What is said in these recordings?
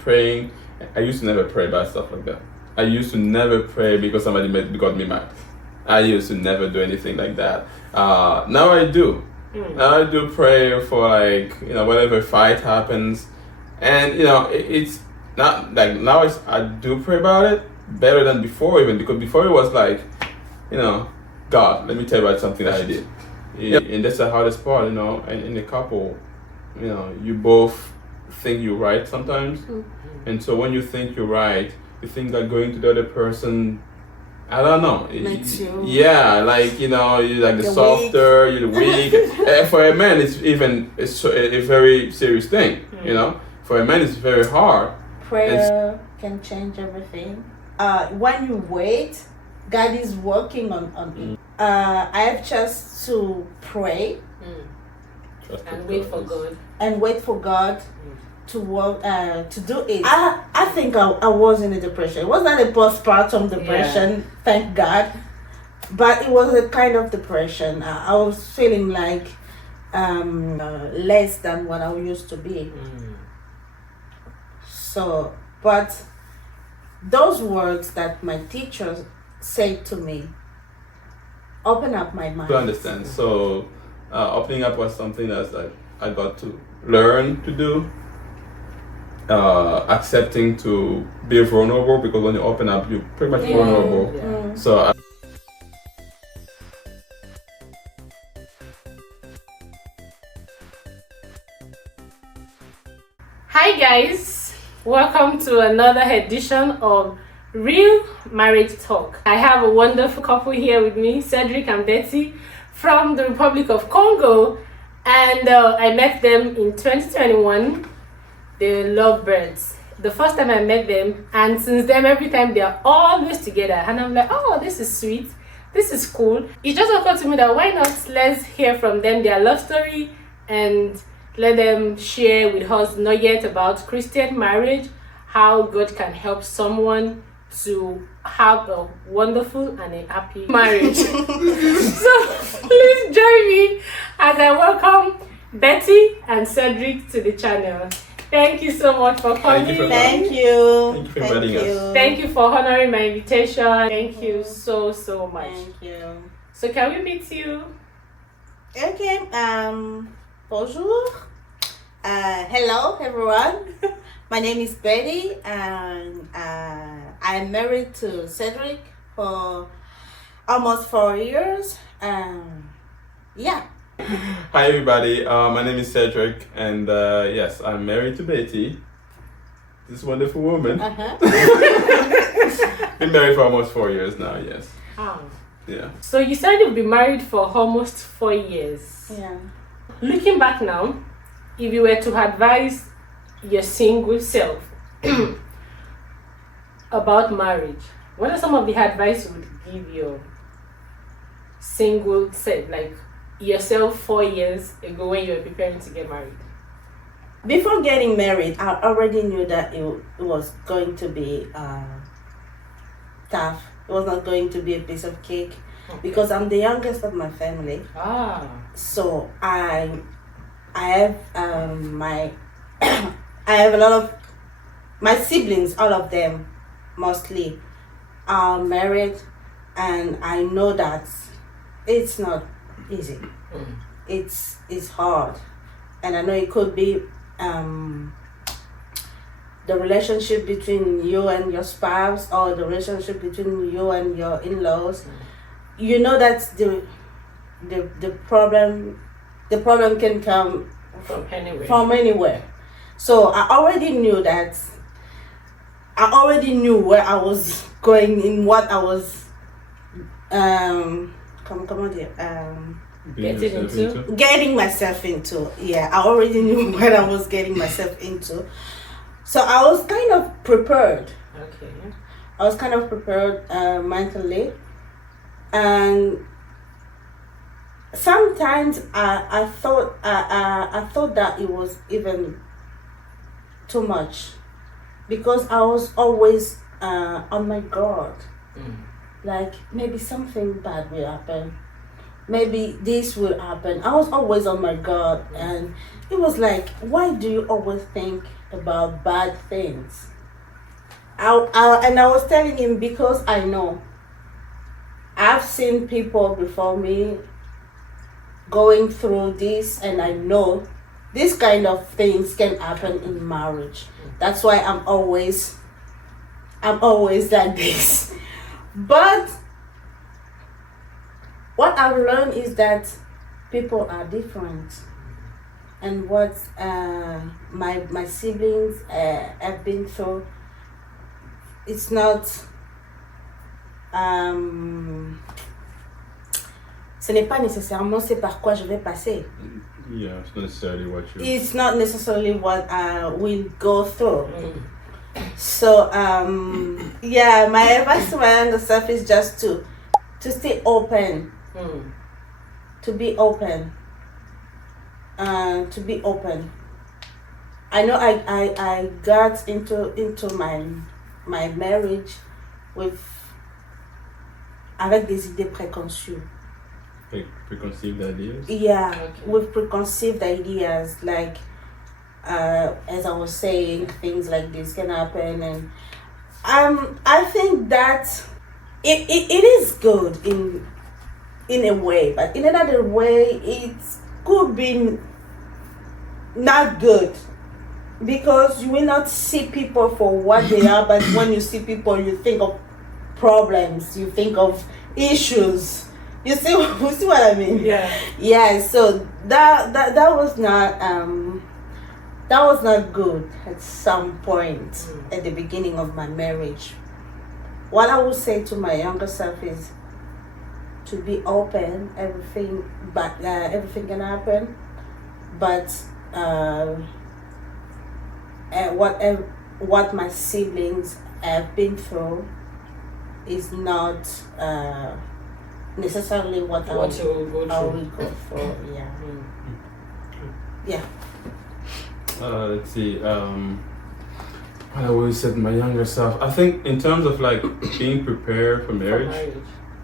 Praying, I used to never pray about stuff like that. I used to never pray because somebody got me mad. I used to never do anything like that. Now I do. Now I do pray for whatever fight happens, and it's not like now I do pray about it better than before, even because before it was like, God, let me tell you about something that I did. And that's the hardest part, and in a couple, you both think you're right sometimes. And so when you think you're right, you think that going to the other person, I don't know. Makes you. Yeah, you're like the softer, you're the weak. For a man, it's a very serious thing, For a man, it's very hard. Prayer can change everything. When you wait, God is working on it. I have just to pray and wait for God. And wait for God to work, to do it. I think I was in a depression. It was not a postpartum depression, thank God, but it was a kind of depression. I was feeling like less than what I used to be. So, but those words that my teachers said to me open up my mind. To understand. So, opening up was something that's like I got to learn to do. Accepting to be vulnerable, because when you open up, you're pretty much vulnerable. Yeah. So. Hi guys, welcome to another edition of Real Marriage Talk. I have a wonderful couple here with me, Cedric and Betty from the Republic of Congo, and I met them in 2021. They're lovebirds. The first time I met them, and since then every time they are always together, and I'm like, oh, this is sweet, this is cool. It just occurred to me that why not let's hear from them their love story and let them share with us nuggets about Christian marriage, how God can help someone to have a wonderful and a happy marriage. So please join me as I welcome Betty and Cedric to the channel. Thank you so much for coming. Thank you. Thank you for inviting us. Thank you for honoring my invitation. Thank you so much. Thank you. So can we meet you? Okay. Bonjour. Hello, everyone. My name is Betty, and I'm married to Cedric for almost 4 years. Yeah. Hi everybody, my name is Cedric, and yes, I'm married to Betty, this wonderful woman. Been married for almost 4 years now, yes. Oh. Yeah. So you said you've been married for almost 4 years. Yeah. Looking back now, if you were to advise your single self about marriage, what are some of the advice you would give your single self, like yourself 4 years ago when you were preparing to get married? Before getting married, I already knew that it was going to be tough. It was not going to be a piece of cake, because I'm the youngest of my family. So I have my I have a lot of my siblings, all of them mostly are married, and I know that it's not easy. It's hard, and I know it could be the relationship between you and your spouse, or the relationship between you and your in-laws. You know that the problem can come from anywhere. So I already knew that. I already knew where I was going, in what I was getting myself into. Yeah, I already knew what I was getting myself into. So I was kind of prepared. Okay. I was kind of prepared mentally, and sometimes I thought that it was even too much, because I was always on my guard. Like, maybe something bad will happen, maybe this will happen. I was always on my guard, and it was like, why do you always think about bad things. And I was telling him because I know. I've seen people before me going through this, and I know this kind of things can happen in marriage. That's why I'm always like this. But what I've learned is that people are different, and what my siblings have been through, it's not ce n'est pas nécessairement c'est par quoi je vais passer. Yeah, it's not necessarily what you. It's not necessarily what I will go through. So yeah, my advice to my younger self is just to stay open, to be open, to be open. I know I got into my marriage avec des idées préconçues. Preconceived ideas? Yeah, with preconceived ideas, like as I was saying, things like this can happen, and I think that it is good in a way, but in another way it could be not good, because you will not see people for what they are, but when you see people you think of problems, you think of issues. You see what I mean? Yeah. Yeah. So that was not good at some point at the beginning of my marriage. What I would say to my younger self is to be open. Everything can happen, but what my siblings have been through is not necessarily what I will go through. Yeah. Yeah. Let's see. What I always said to my younger self. I think in terms of like being prepared for marriage.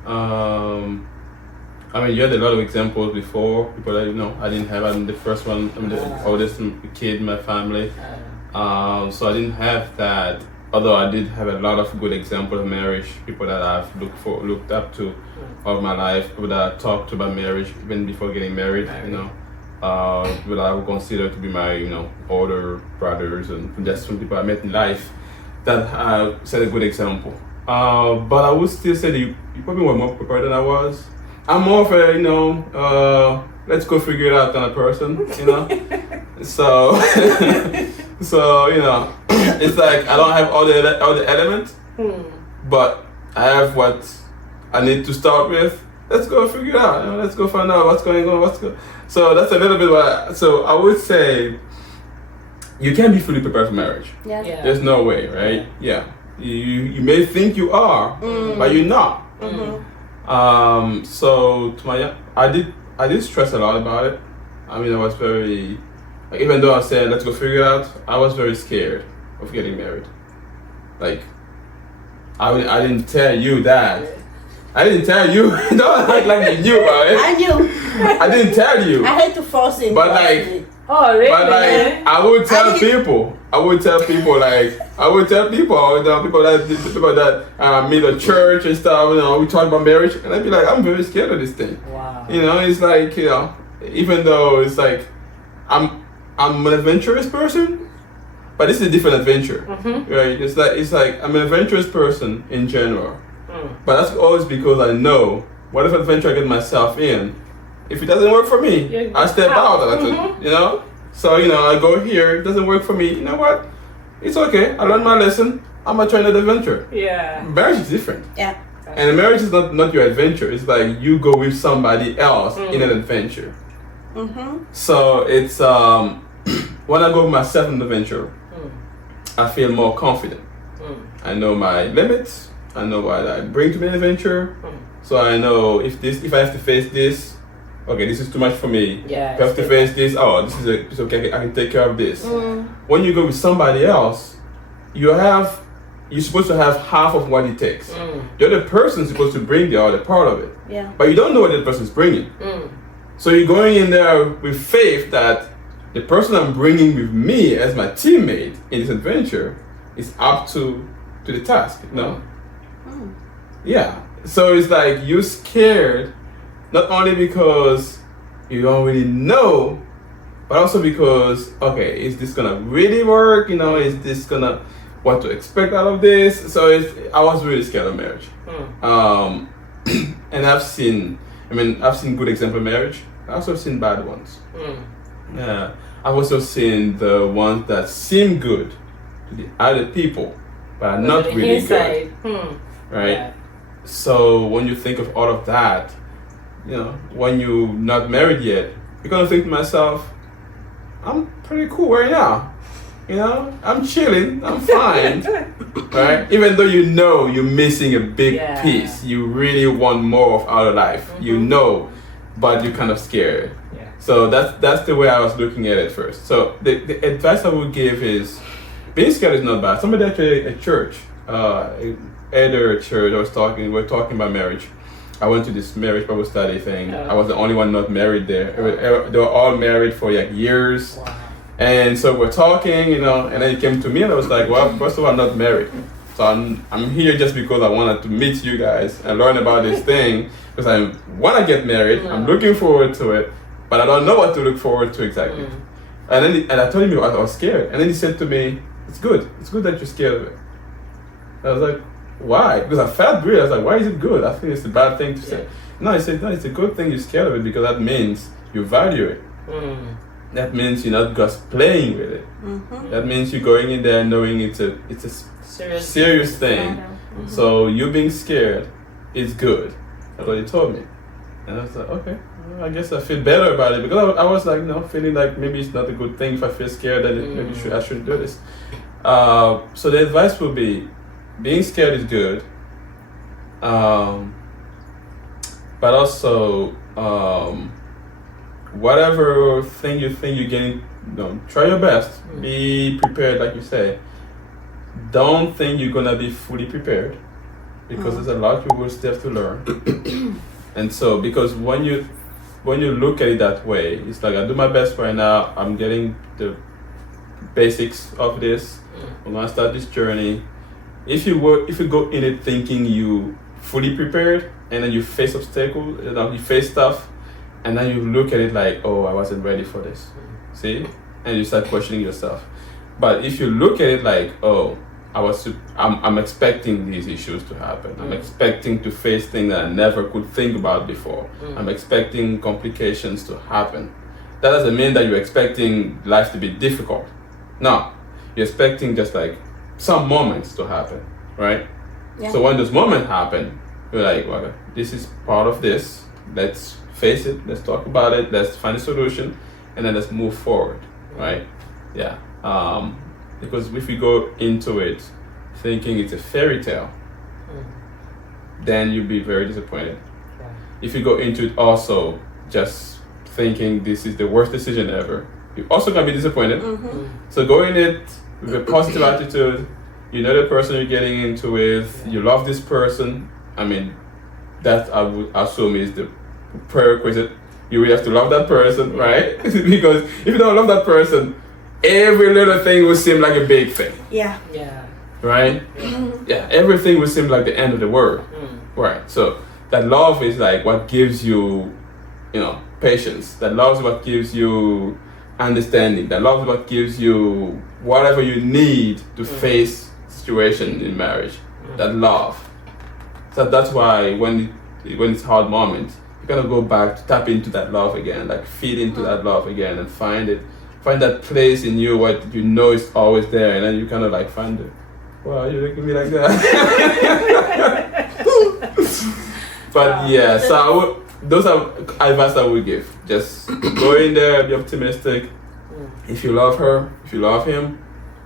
I mean, you had a lot of examples before. People that I didn't have. I'm the first one. I'm the oldest kid in my family. So I didn't have that. Although I did have a lot of good examples of marriage, people that I've looked up to all my life, people that I talked to about marriage even before getting married, people that I would consider to be my, older brothers, and just some people I met in life that set a good example. But I would still say that you probably were more prepared than I was. I'm more of a, let's go figure it out kind of person, So, it's like I don't have all the elements, but I have what I need to start with. Let's go figure it out. Let's go find out what's going on. So that's a little bit so I would say you can't be fully prepared for marriage. Yeah. There's no way, right? Yeah. You may think you are, but you're not. So I did stress a lot about it. I mean, I was very, even though I said let's go figure it out, I was very scared of getting married. Like, I didn't tell you that. I didn't tell you. Don't act like you knew about it. I knew. I didn't tell you. I had to force him. But like, oh really? But like, I would tell people. I would tell people that meet at church and stuff. We talk about marriage, and I'd be like, I'm very scared of this thing. Wow. It's like, even though it's like, I'm an adventurous person, but this is a different adventure, right? It's like I'm an adventurous person in general, but that's always because I know whatever adventure I get myself in, if it doesn't work for me, I step out. So I go here, it doesn't work for me. You know what? It's okay. I learned my lesson. I'm gonna try another adventure. Yeah. Marriage is different. Yeah. And a marriage is not your adventure. It's like you go with somebody else in an adventure. So it's when I go with myself in an adventure, I feel more confident. I know my limits. I know what I bring to the adventure. So I know if I have to face this, okay, this is too much for me. Yeah. If I have to face this, it's okay. I can take care of this. When you go with somebody else, you're supposed to have half of what it takes. The other person's supposed to bring the other part of it. Yeah. But you don't know what the other person's bringing. So you're going in there with faith that the person I'm bringing with me as my teammate in this adventure is up to the task, you know? Yeah. So it's like you're scared, not only because you don't really know, but also because, okay, is this gonna really work? You know, is this gonna, what to expect out of this? So I was really scared of marriage. And I've seen good example of marriage. I've also seen bad ones. Yeah. I've also seen the ones that seem good to the other people, but are not really good. Right? Yeah. So when you think of all of that, you know, when you're not married yet, you're gonna think to myself, I'm pretty cool right now. You know, I'm chilling, I'm fine. Right? Even though you know you're missing a big piece, you really want more of our life. You know, but you're kind of scared. Yeah. So that's the way I was looking at it first. So the advice I would give is, being scared is not bad. Somebody actually at church, elder at church, we're talking about marriage. I went to this marriage Bible study thing. I was the only one not married there. They were all married for like years. Wow. And so we're talking, you know, and then it came to me and I was like, well, first of all, I'm not married. So I'm here just because I wanted to meet you guys and learn about this thing, because I want to get married. I'm looking forward to it, but I don't know what to look forward to exactly. And I told him I was scared. And then he said to me, it's good that you're scared of it. I was like, why? Because I felt weird. I was like, why is it good? I think it's a bad thing to say. No, he said, no, it's a good thing you're scared of it, because that means you value it. That means you're not just playing with it. That means you're going in there knowing it's a serious thing. So you being scared is good. That's what he told me. And I was like, okay, well, I guess I feel better about it, because I was like, you know, feeling like maybe it's not a good thing. If I feel scared, then maybe I shouldn't do this. So the advice would be, being scared is good, but also whatever thing you think you're getting, try your best. Be prepared, like you say. Don't think you're gonna be fully prepared, because there's a lot you will still have to learn. And so, because when you look at it that way, it's like, I do my best right now. I'm getting the basics of this. I'm gonna start this journey. If you go in it thinking you fully prepared, and then you face obstacles, you face stuff, and then you look at it like, oh, I wasn't ready for this. See? And you start questioning yourself. But if you look at it like, oh, I'm expecting these issues to happen. I'm expecting to face things that I never could think about before. I'm expecting complications to happen. That doesn't mean that you're expecting life to be difficult. No, you're expecting just like some moments to happen, right? Yeah. So when those moments happen, you're like, well, this is part of this. Let's face it. Let's talk about it. Let's find a solution, and then let's move forward, right? Yeah. Because if you go into it thinking it's a fairy tale, then you'll be very disappointed. Yeah. If you go into it also just thinking this is the worst decision ever, you're also gonna be disappointed. So go in it with a positive attitude. You know the person you're getting into with. You love this person. I mean, that I would assume is the prerequisite. You really have to love that person, right? Because if you don't love that person, every little thing will seem like a big thing. Yeah. Right? Yeah, everything will seem like the end of the world. Right. So that love is like what gives you, patience. That love is what gives you understanding. That love is what gives you whatever you need to face situation in marriage. That love. So that's why when it's hard moments, you gotta go back to tap into that love again, like feed into that love again, and find that place in you what you know is always there, and then you kind of like find it. Wow, you look at me like that. But yeah, so those are advice I would give. Just go in there, be optimistic. If you love her, if you love him,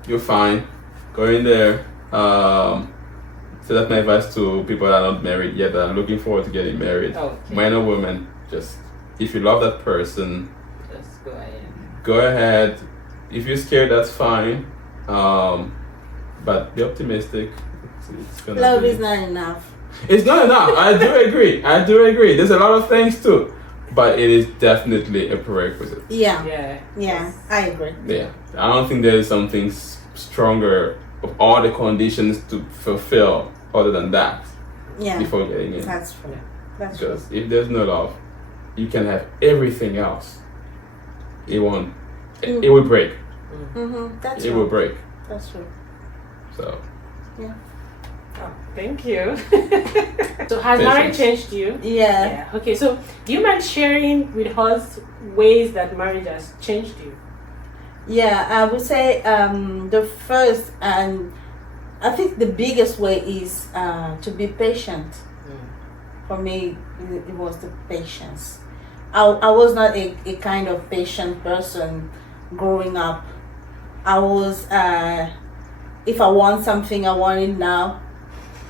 you're fine. Go in there. So that's my advice to people that are not married yet, that are looking forward to getting married. Okay. Men or women, just if you love that person, just go ahead. If you're scared, that's fine. But be optimistic. It's gonna love is not enough. It's not enough. I do agree. There's a lot of things too. but it is definitely a prerequisite. Yeah, I agree. Yeah, I don't think there is something stronger of all the conditions to fulfill other than that. Yeah, before getting in. That's true. That's because true. if there's no love, you can have everything else. It won't. It will break. That's it true. will break. That's true. So. Yeah. Oh, thank you. So has marriage changed you? Yeah. Okay, so do you mind sharing with us ways that marriage has changed you? Yeah, I would say the first and I think the biggest way is to be patient. For me, it was the patience. I was not a kind of patient person growing up. I was, if I want something, I want it now.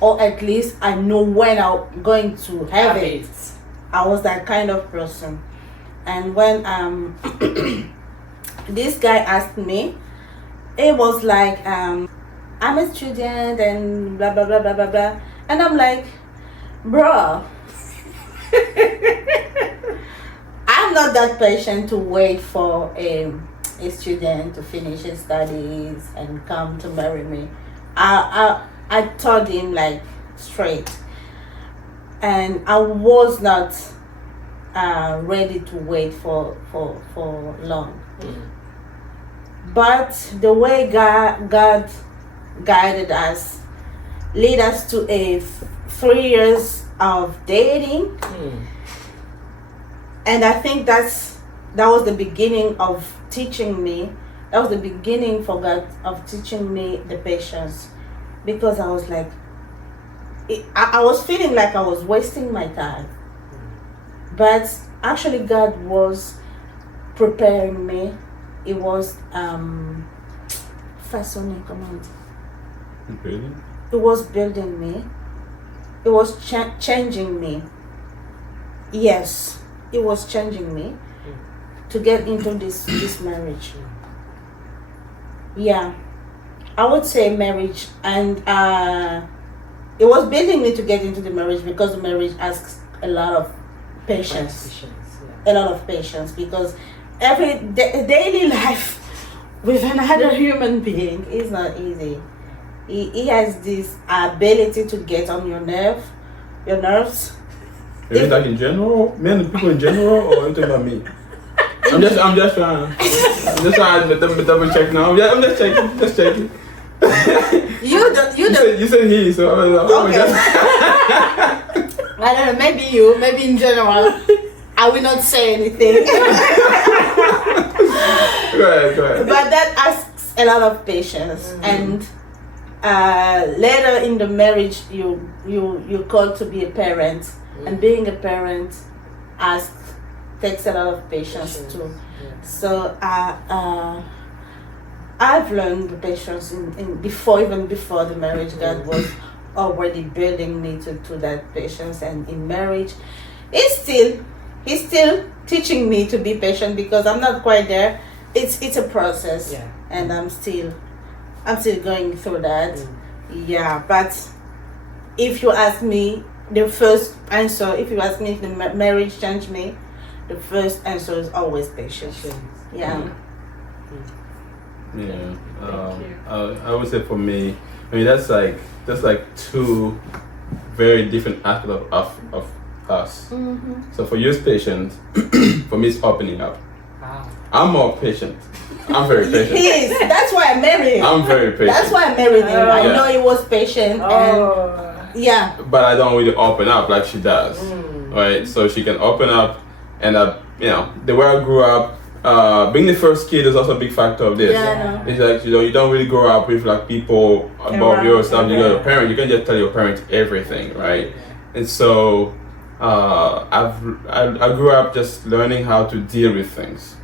Or at least I know when I'm going to have it. I was that kind of person. And when this guy asked me, it was like, I'm a student and blah, blah, blah, blah, blah, blah. And I'm like, bro, I'm not that patient to wait for a student to finish his studies and come to marry me. I told him like straight, and I was not ready to wait for long. But the way God guided us, led us to a 3 years of dating, and I think that was the beginning of teaching me. That was the beginning for God of teaching me the patience, because I was like, I was feeling like I was wasting my time, but actually God was preparing me. It was façonner, comment? Building? It was building me. It was changing me. Yes, it was changing me to get into this marriage. Yeah, I would say marriage, and it was building me to get into the marriage, because the marriage asks a lot of patience. A lot of patience, because every daily life with another human being is not easy. He has this ability to get on your nerves. Is it like in general, men, people in general, or are you talking about me? I'm just trying. I'm just trying to double check now. Yeah, I'm just checking. You said he, so I was okay. I don't know. Maybe in general. I will not say anything. Go ahead. But that asks a lot of patience, and later in the marriage, you're called to be a parent, and being a parent takes a lot of patience too. Yeah. So I've learned the patience in before the marriage. God was already building me to that patience, and in marriage, He's still teaching me to be patient, because I'm not quite there. It's a process, and I'm still going through that. Yeah, but if you ask me the first answer, if you ask me if the marriage changed me, the first answer is always patience. Yeah. Yeah. I would say for me, I mean that's like two very different aspects of us. So for you it's patient, for me it's opening up. Wow. I'm more patient. I'm very patient. He is. That's why I married him. I'm very patient. That's why I married him. I know he was patient, and yeah. But I don't really open up like she does, right? So she can open up, and the way I grew up, being the first kid is also a big factor of this. Yeah, it's like you don't really grow up with like people above yourself. You got your parent. You can just tell your parents everything, right? And so I grew up just learning how to deal with things.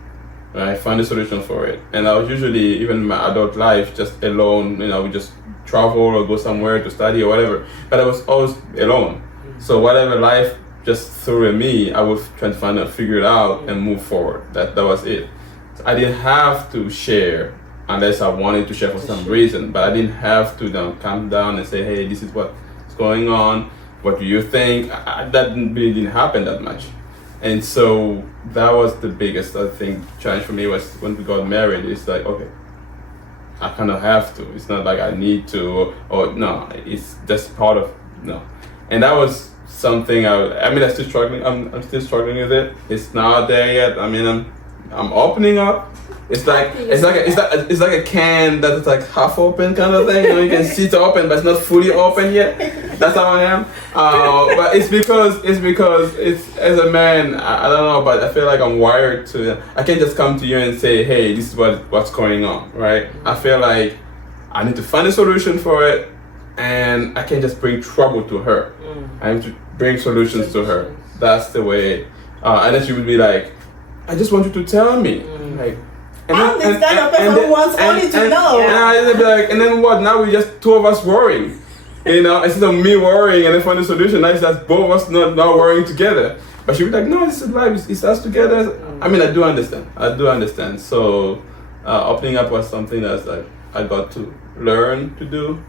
Right, find a solution for it. And I was usually, even in my adult life, just alone. We just travel or go somewhere to study or whatever. But I was always alone. So whatever life just threw at me, I was trying to figure it out and move forward. That was it. So I didn't have to share unless I wanted to share for some reason. But I didn't have to then calm down and say, hey, this is what's going on. What do you think? That really didn't happen that much. And so that was the biggest, I think, challenge for me was when we got married. It's like, okay, I kind of have to. It's not like I need to, or no, it's just part of, no. And that was something I'm still struggling. I'm still struggling with it. It's not there yet. I mean, I'm opening up. It's like a can that is like half open kind of thing. You can see it's open, but it's not fully open yet. That's how I am. But it's because it's as a man. I don't know, but I feel like I'm wired to. I can't just come to you and say, hey, this is what's going on, right? I feel like I need to find a solution for it, and I can't just bring trouble to her. I have to bring solutions to her. That's the way. And then she would be like, I just want you to tell me, like. I'm this kind of person who wants only to know. And I'd be like, and then what? Now we just two of us worrying. Instead of me worrying and then finding a solution, now it's just both of us not worrying together. But she'd be like, no, this is life, it's us together. I mean, I do understand. So opening up was something that's like, I got to learn to do.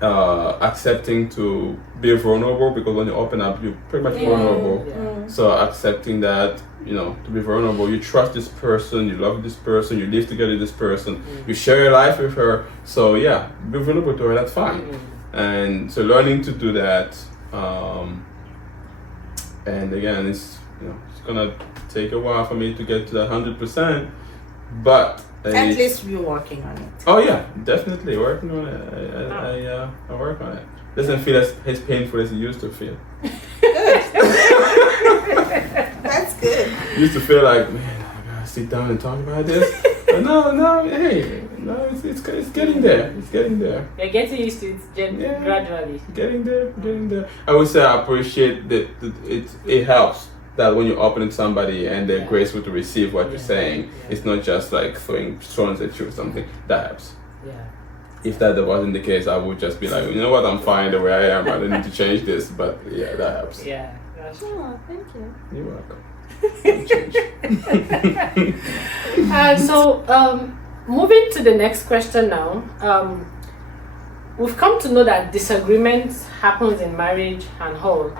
Accepting to be vulnerable, because when you open up, you're pretty much vulnerable. So accepting that, to be vulnerable, you trust this person, you love this person, you live together with this person, you share your life with her. So yeah, be vulnerable to her, that's fine. And so learning to do that, and again, it's gonna take a while for me to get to that 100%, but at least you're working on it. Oh yeah, definitely working on it. I work on it. Doesn't feel as painful as it used to feel. Good. That's good. Used to feel like, man, I gotta sit down and talk about this. But no, it's getting there. It's getting there. You're getting used to it gradually. Getting there. I would say I appreciate that it helps that when you're opening somebody and they're graceful to receive what you're saying, it's not just like throwing stones at you or something. That helps. Yeah. If that wasn't the case, I would just be like, you know what, I'm fine the way I am. I don't need to change this. But yeah, that helps. Yeah. Oh, thank you. You're welcome. So moving to the next question now. We've come to know that disagreements happens in marriage and all,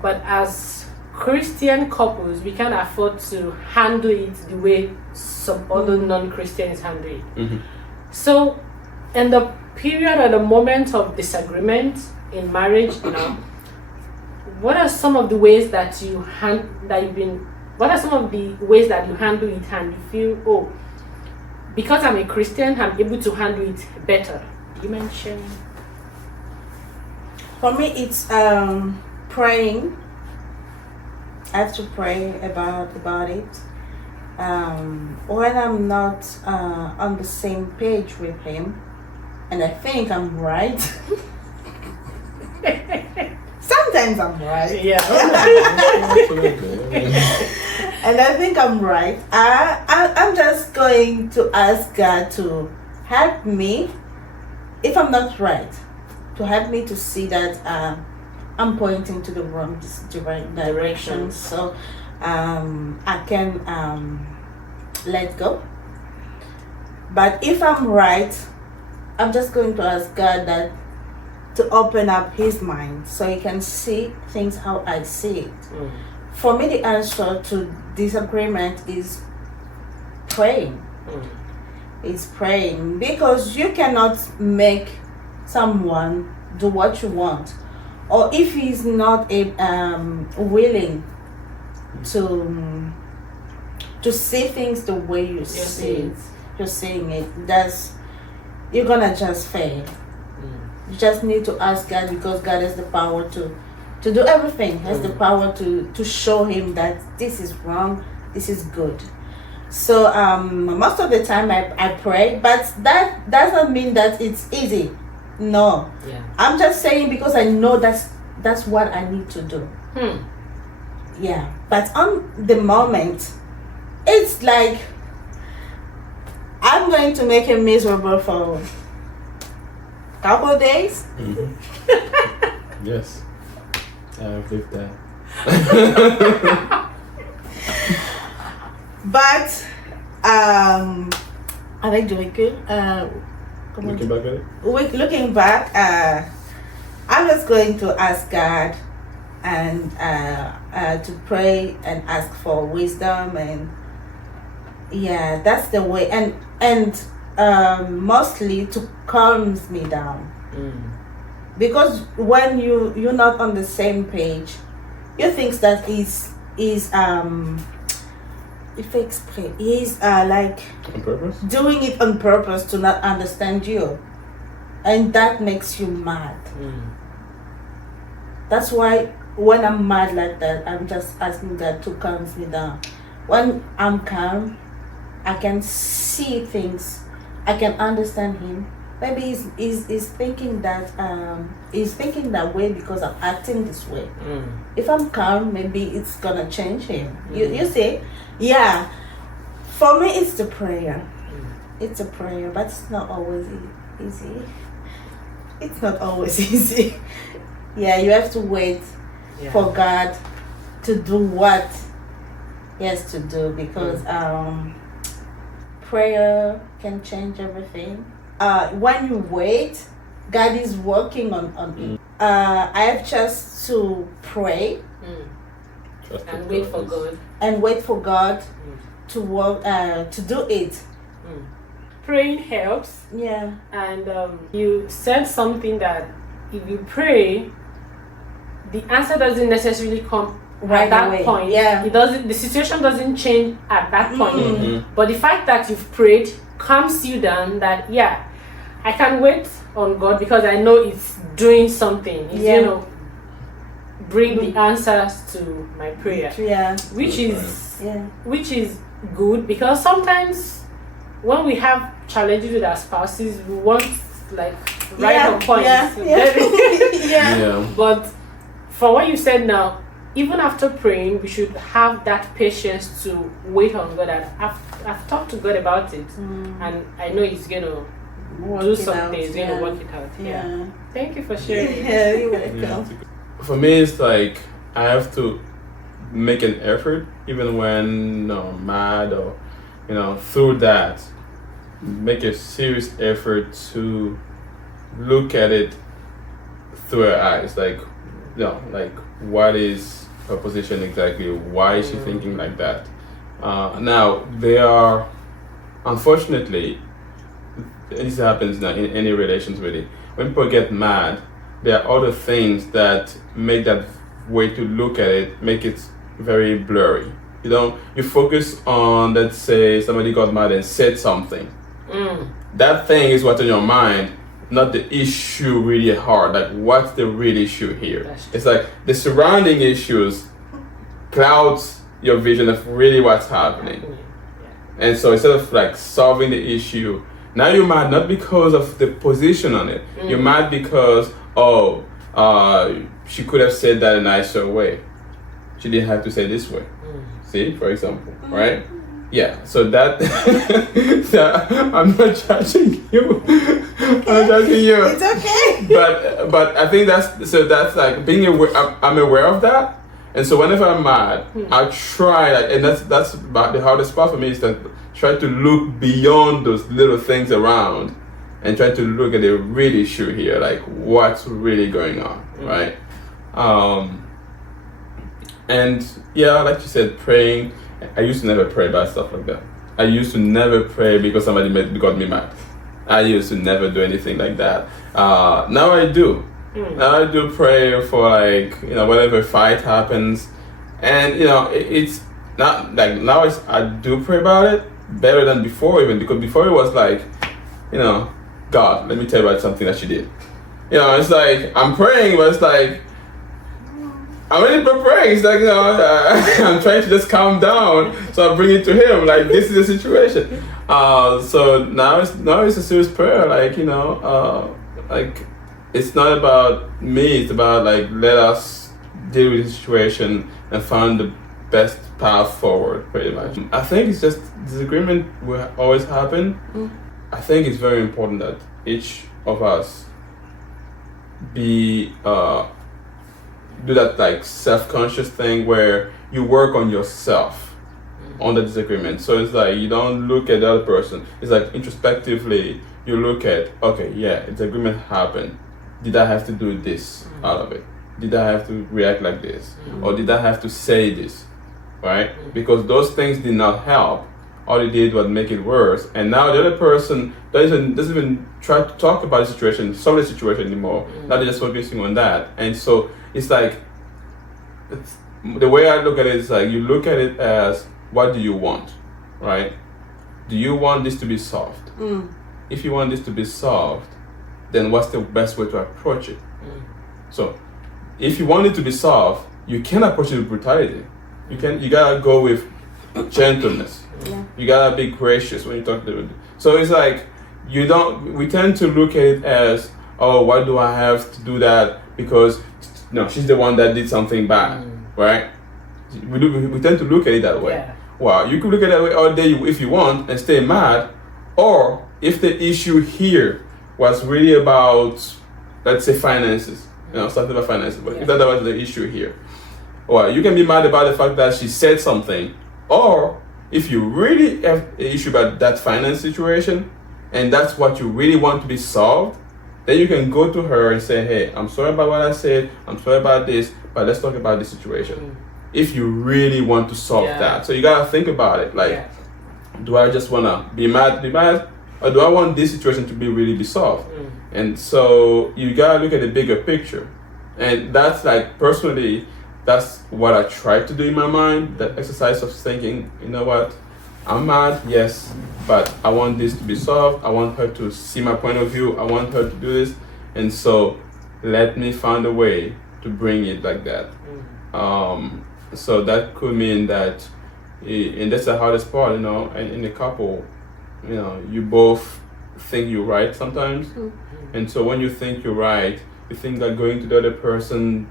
but as Christian couples, we can't afford to handle it the way some other non-Christians handle it. So, in the period or the moment of disagreement in marriage, what are some of the ways that you what are some of the ways that you handle it and you feel, oh, because I'm a Christian, I'm able to handle it better? You mentioned. For me, it's praying. I have to pray about it. When I'm not on the same page with him, and I think I'm right. Sometimes I'm right. Yeah. And I think I'm right. I'm just going to ask God to help me, if I'm not right, to help me to see that I'm pointing to the wrong direction, so I can let go. But if I'm right, I'm just going to ask God that to open up His mind so He can see things how I see it. For me, the answer to disagreement is praying. It's praying, because you cannot make someone do what you want, or if he's not willing to see things the way you see you're seeing it, you're gonna just fail. You just need to ask God, because God has the power to do everything. Has the power to show him that this is wrong, this is good. So most of the time I pray, but that doesn't mean that it's easy. No. Yeah. I'm just saying, because I know that's what I need to do. Yeah. But on the moment, it's like I'm going to make him miserable for a couple of days. Yes. I've lived that. But are they doing good? Looking back at it? Looking back, I was going to ask God and to pray and ask for wisdom, and yeah, that's the way, and mostly to calms me down. Because when you're not on the same page, you think that is il fait exprès. He's like On purpose? doing it on purpose to not understand you, and that makes you mad. That's why when I'm mad like that, I'm just asking God to calm me down. When I'm calm, I can see things. I can understand him. Maybe he's thinking that he's thinking that way because I'm acting this way. If I'm calm, maybe it's gonna change him. You see? Yeah. For me, it's the prayer. It's a prayer, but it's not always easy. It's not always easy. Yeah, you have to wait for God to do what he has to do, because prayer can change everything. When you wait, God is working on it. I have just to pray And wait for God. and wait for God to work to do it. Praying helps. Yeah. And you said something that if you pray, the answer doesn't necessarily come Right at that away. point. Yeah. It doesn't. The situation doesn't change at that point. But the fact that you've prayed calms you down. That I can wait on God because I know it's doing something. It's bring the answers to my prayer. Yeah. Which is good, because sometimes when we have challenges with our spouses, we want right on point. Yeah. But for what you said now, even after praying, we should have that patience to wait on God. And I've talked to God about it, and I know He's gonna do something. He's gonna work it out. Yeah. Thank you for sharing. Yeah, you're welcome. For me, it's like I have to make an effort, even when mad or through that, make a serious effort to look at it through her eyes, like what is her position exactly? Why is she thinking like that? Now there are, unfortunately, this happens now in any relations really. When people get mad, there are other things that make that way to look at it, make it very blurry. You focus on, let's say somebody got mad and said something. That thing is what's in your mind, not the issue really hard. Like, what's the real issue here? It's like the surrounding issues clouds your vision of really what's happening. And so instead of solving the issue, now you're mad not because of the position on it. You're mad because she could have said that in a nicer way. She didn't have to say this way. See, for example, right? Yeah. So that I'm not judging you. I'm not judging you. It's okay. But I think that's like being aware. I'm aware of that, and so whenever I'm mad, I try, and that's about the hardest part for me, is that try to look beyond those little things around and try to look at the real issue here, like what's really going on, right? And like you said, praying. I used to never pray about stuff like that. I used to never pray because somebody got me mad. I used to never do anything like that. Now I do. Now I do pray for whenever fight happens, and it's not like now I do pray about it better than before, even because before it was like, God, let me tell you about something that you did. It's like I'm praying, but it's like I'm really praying. It's like I'm trying to just calm down, so I bring it to Him. Like, this is the situation. So now it's a serious prayer. It's not about me. It's about let us deal with the situation and find the best path forward. Pretty much. I think it's just disagreement will always happen. I think it's very important that each of us be do that self-conscious thing where you work on yourself on the disagreement. So it's you don't look at the other person. It's introspectively you look at, okay, disagreement happened. Did I have to do this out of it? did I have to react like this? Or did I have to say this? Right? Because those things did not help. All they did was make it worse. And now the other person doesn't even try to talk about the situation, solve the situation anymore. Now they're just focusing on that. And so it's like, the way I look at it is like, you look at it as, what do you want? Right? Do you want this to be solved? If you want this to be solved, then what's the best way to approach it? So if you want it to be solved, you can't approach it with brutality. You gotta go with gentleness. You gotta be gracious when you talk to them. So it's like, we tend to look at it as, oh, why do I have to do that? Because she's the one that did something bad, right? We tend to look at it that way. Yeah. Well, you could look at it that way all day if you want and stay mad, or if the issue here was really about, let's say, finances, something about finances, but if that was the issue here, well, you can be mad about the fact that she said something, or if you really have an issue about that finance situation, and that's what you really want to be solved, then you can go to her and say, hey, I'm sorry about what I said, I'm sorry about this, but let's talk about this situation. If you really want to solve that. So you gotta think about it, like, do I just wanna be mad, or do I want this situation to really be solved? And so you gotta look at the bigger picture. And that's like, personally, that's what I try to do in my mind, that exercise of thinking, you know what, I'm mad, yes, but I want this to be solved. I want her to see my point of view. I want her to do this. And so let me find a way to bring it like that. So that could mean that, and that's the hardest part, in a couple, you both think you're right sometimes. And so when you think you're right, you think that going to the other person,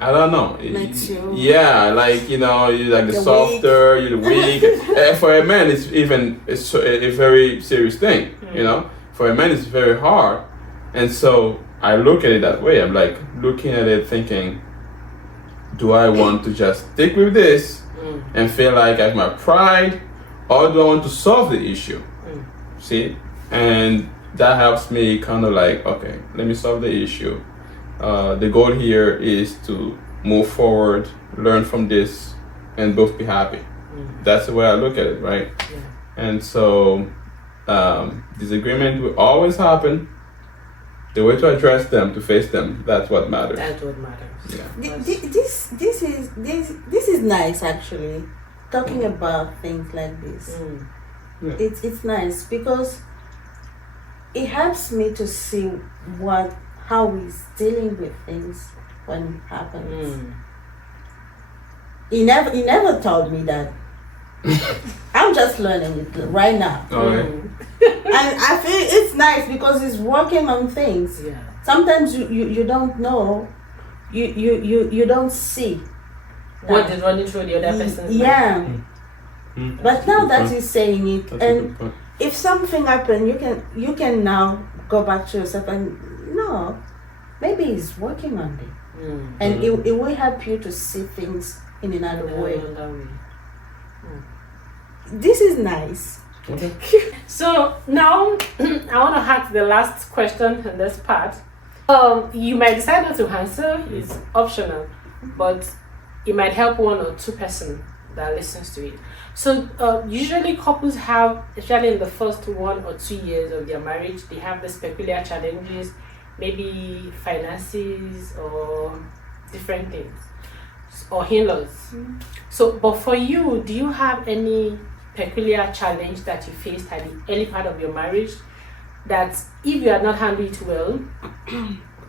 I don't know. Makes you. Yeah, like, you're like the softer, you're the weak. For a man, it's a very serious thing, For a man, it's very hard. And so I look at it that way. I'm like looking at it thinking, do I want to just stick with this and feel like I have my pride, or do I want to solve the issue? See? And that helps me kind of like, okay, let me solve the issue. The goal here is to move forward, learn from this, and both be happy. That's the way I look at it, right? And so disagreement will always happen. The way to address them, to face them, that's what matters. That's what matters. Yeah. This is nice, actually, talking about things like this. It's nice because it helps me to see how he's dealing with things when it happens. He never told me that. I'm just learning it right now. And I feel it's nice because he's working on things. Sometimes you don't know, you don't see what is running through the other person's mind. But now that he's saying it, and if something happened, you can now go back to yourself and maybe he's working on it, and it will help you to see things in another way. This is nice. So now I want to ask the last question in this part. You might decide not to answer; it's optional, but it might help one or two person that listens to it. So usually couples have, especially in the first 1 or 2 years of their marriage, they have these peculiar challenges, maybe finances or different things, or in-laws. So, but for you, do you have any peculiar challenge that you faced at the early part of your marriage that if you had not handled it well,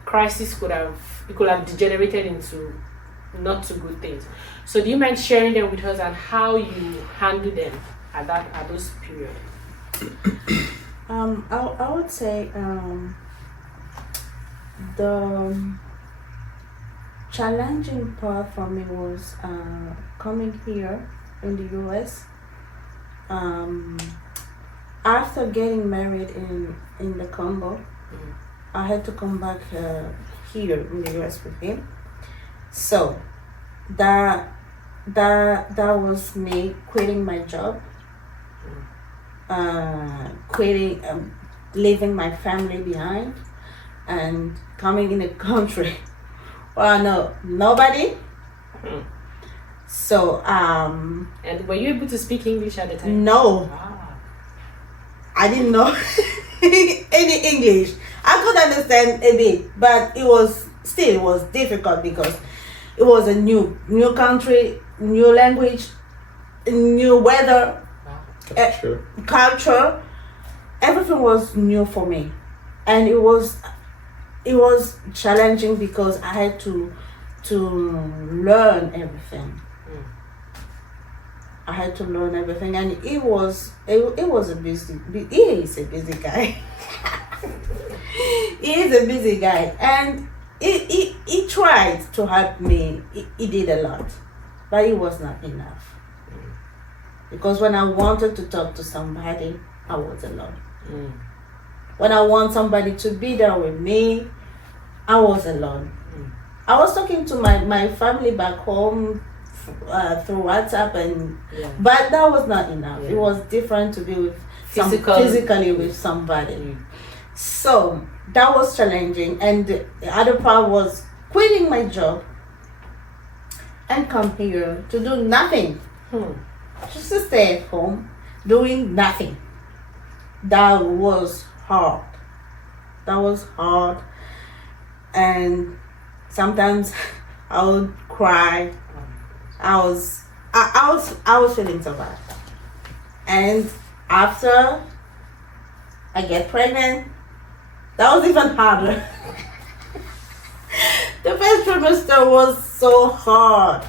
crisis could have degenerated into not too good things? So do you mind sharing them with us and how you handle them at those periods? I would say the challenging part for me was coming here in the US. After getting married in the Congo, I had to come back here in the US with him. So that was me quitting my job, leaving my family behind, and coming in a country Well, no, nobody. Hmm. So, And were you able to speak English at the time? no, I didn't know any English. I could understand a bit, but it was difficult because it was a new country, new language, new weather, culture. Everything was new for me, and it was challenging because I had to learn everything. I had to learn everything, and it was a busy. He is a busy guy. He is a busy guy, and he tried to help me. He did a lot, but it was not enough. Because when I wanted to talk to somebody, I was alone. When I want somebody to be there with me, I was alone. I was talking to my family back home through WhatsApp, but that was not enough. It was different to be with physically with somebody. So that was challenging, and the other part was quitting my job and come here to do nothing. Just to stay at home doing nothing. That was hard. And sometimes I would cry. I was feeling so bad. And after I get pregnant, that was even harder. The first trimester was so hard.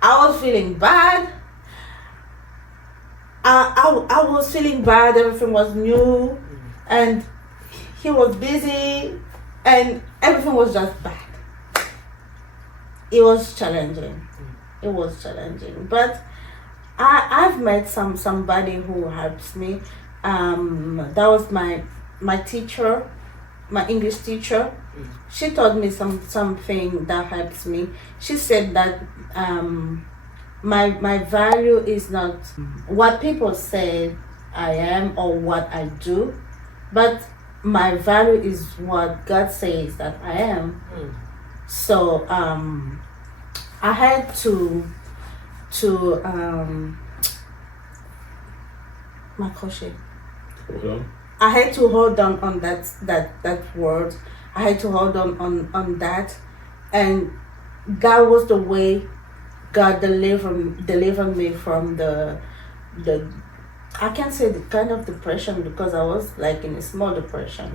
I was feeling bad. I was feeling bad. Everything was new, and he was busy, and everything was just bad. It was challenging. But I've met somebody who helps me. That was my teacher, my English teacher. She taught me something that helps me. She said that my value is not what people say I am or what I do, but my value is what God says that I am. So I had to my crochet. I had to hold on that word. I had to hold on that, and that was the way God delivered me from the I can't say the kind of depression, because I was like in a small depression.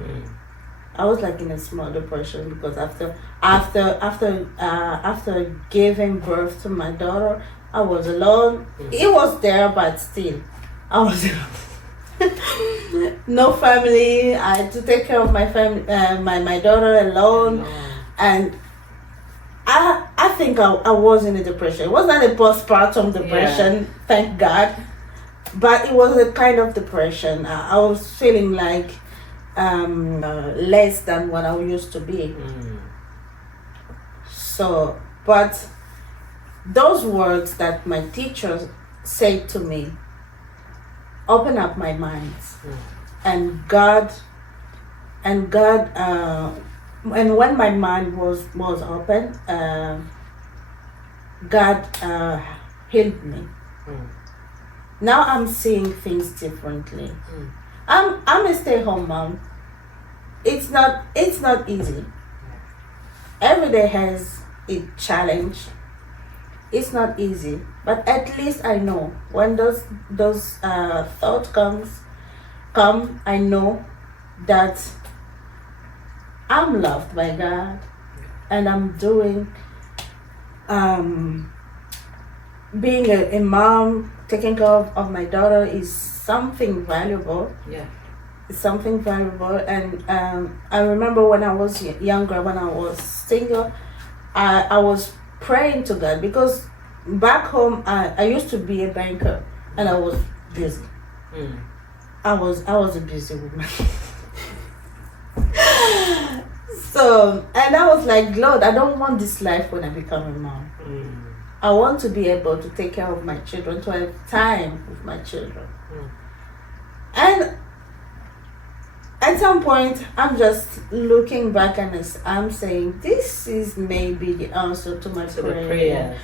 I was like in a small depression because after giving birth to my daughter, I was alone. It was there, but still, I was alone. No family. I had to take care of my family, my daughter alone, and I think I was in a depression. It was not a postpartum depression, thank God, but it was a kind of depression. I was feeling like less than what I used to be. So, but those words that my teachers said to me open up my mind, and God, and when my mind was open, God healed me. Now I'm seeing things differently. I'm a stay-home mom. It's not easy. Every day has a challenge. It's not easy, but at least I know when those thoughts come, I know that I'm loved by God, and I'm doing being a mom, taking care of my daughter is something valuable. It's something valuable, and I remember when I was younger, when I was single, I was praying to God, because back home I used to be a banker, and I was busy. I was a busy woman. So, and I was like, Lord, I don't want this life when I become a mom. I want to be able to take care of my children, to have time with my children. And at some point, I'm just looking back and I'm saying, this is maybe the answer to my prayer.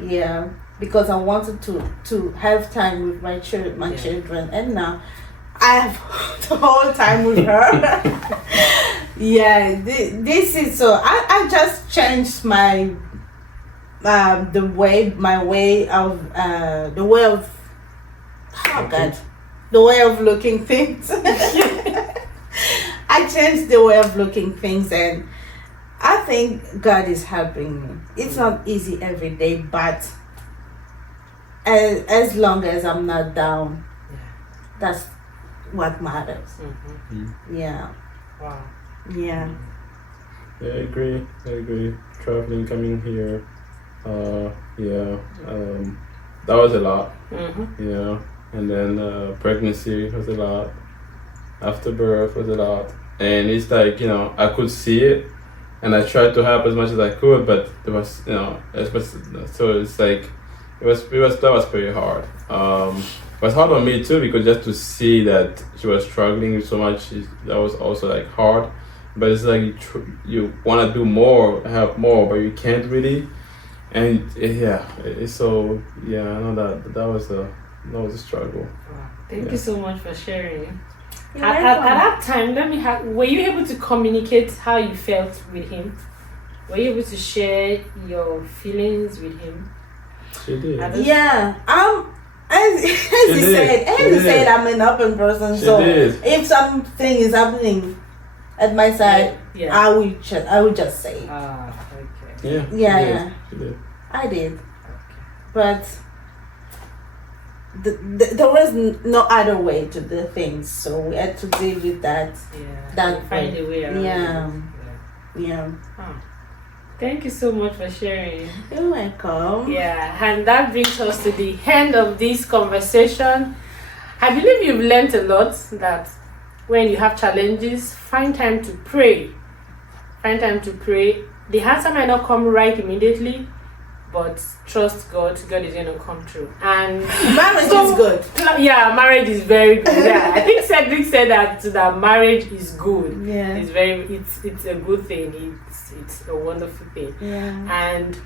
Yeah, because I wanted to have time with my children, and now I have the whole time with her. Yeah, this is so. I just changed my the way of looking things. I changed the way of looking things, and I think God is helping me. It's not easy every day, but as long as I'm not down, that's what matters. Yeah. Wow. Yeah. I agree. Traveling, coming here, that was a lot. And then pregnancy was a lot. After birth was a lot, and it's like, I could see it, and I tried to help as much as I could, but it was, so it's like that was pretty hard. It was hard on me too, because just to see that she was struggling so much, that was also like hard. But it's like you want to do more, help more, but you can't really. And it's so I know that was a struggle. Thank you so much for sharing. At that time, were you able to communicate how you felt with him? Were you able to share your feelings with him? She did. Yeah. As you said, I'm an open person. If something is happening at my side, I will just say it. Okay. Yeah. She did. I did. But there was no other way to do things, so we had to deal with that. Find a way around. Yeah. Thank you so much for sharing. You're welcome. Yeah, and that brings us to the end of this conversation. I believe you've learned a lot, that when you have challenges, find time to pray. The answer might not come right immediately, but trust God. God is going to come through. And marriage is good. Yeah, marriage is very good. Yeah, I think Cedric said that marriage is good. Yeah, it's a good thing. It's a wonderful thing. Yeah. And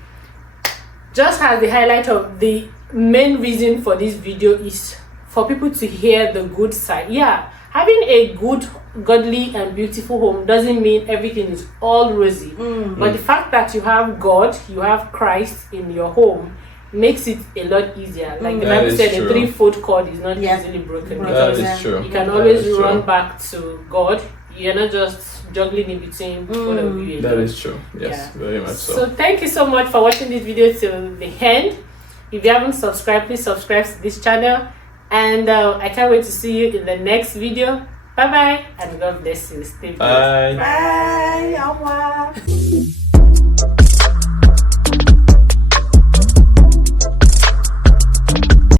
just as the highlight of the main reason for this video is for people to hear the good side. Yeah, having a good, godly and beautiful home doesn't mean everything is all rosy. But the fact that you have God, you have Christ in your home, makes it a lot easier. Like the Bible said, a three-fold cord is not easily broken. That is true. You can always run back to God. You're not just juggling in between both of you. That is true. Yes, very much so. So thank you so much for watching this video till the end. If you haven't subscribed, please subscribe to this channel. And I can't wait to see you in the next video. Bye bye, and God bless you. Stay blessed. Bye. Bye.